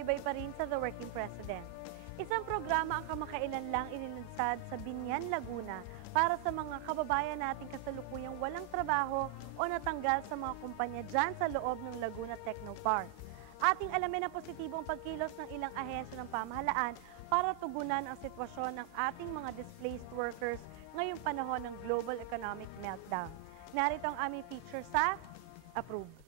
nakasubaybay pa rin sa The Working President. Isang programa ang kamakailan lang inilunsad sa Binyan, Laguna para sa mga kababayan nating kasalukuyang walang trabaho o natanggal sa mga kumpanya dyan sa loob ng Laguna Technopark. Ating alamin ang positibong pagkilos ng ilang ahensya ng pamahalaan para tugunan ang sitwasyon ng ating mga displaced workers ngayong panahon ng global economic meltdown. Narito ang aming feature sa Approve.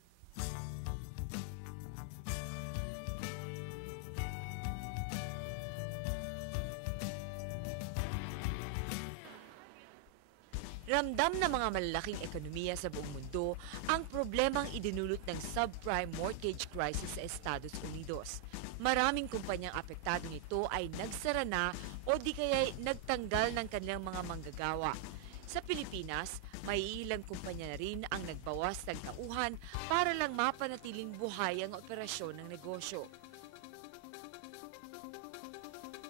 Ramdam ng mga malalaking ekonomiya sa buong mundo ang problemang idinulot ng subprime mortgage crisis sa Estados Unidos. Maraming kumpanyang apektado nito ay nagsara na o di kaya nagtanggal ng kanilang mga manggagawa. Sa Pilipinas, may ilang kumpanya na rin ang nagbawas ng tauhan para lang mapanatiling buhay ang operasyon ng negosyo.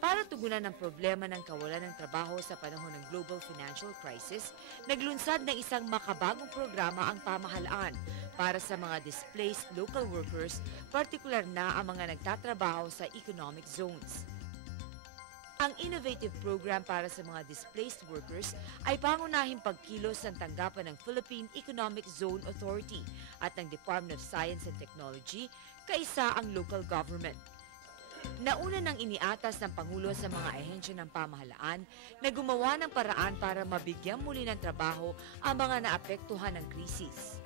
Para tugunan ang problema ng kawalan ng trabaho sa panahon ng global financial crisis, naglunsad ng isang makabagong programa ang pamahalaan para sa mga displaced local workers, partikular na ang mga nagtatrabaho sa economic zones. Ang innovative program para sa mga displaced workers ay pangunahing pagkilos ng tanggapan ng Philippine Economic Zone Authority at ng Department of Science and Technology, kaisa ang local government. Nauna nang iniatas ng Pangulo sa mga ahensya ng pamahalaan na gumawa ng paraan para mabigyan muli ng trabaho ang mga naapektuhan ng krisis.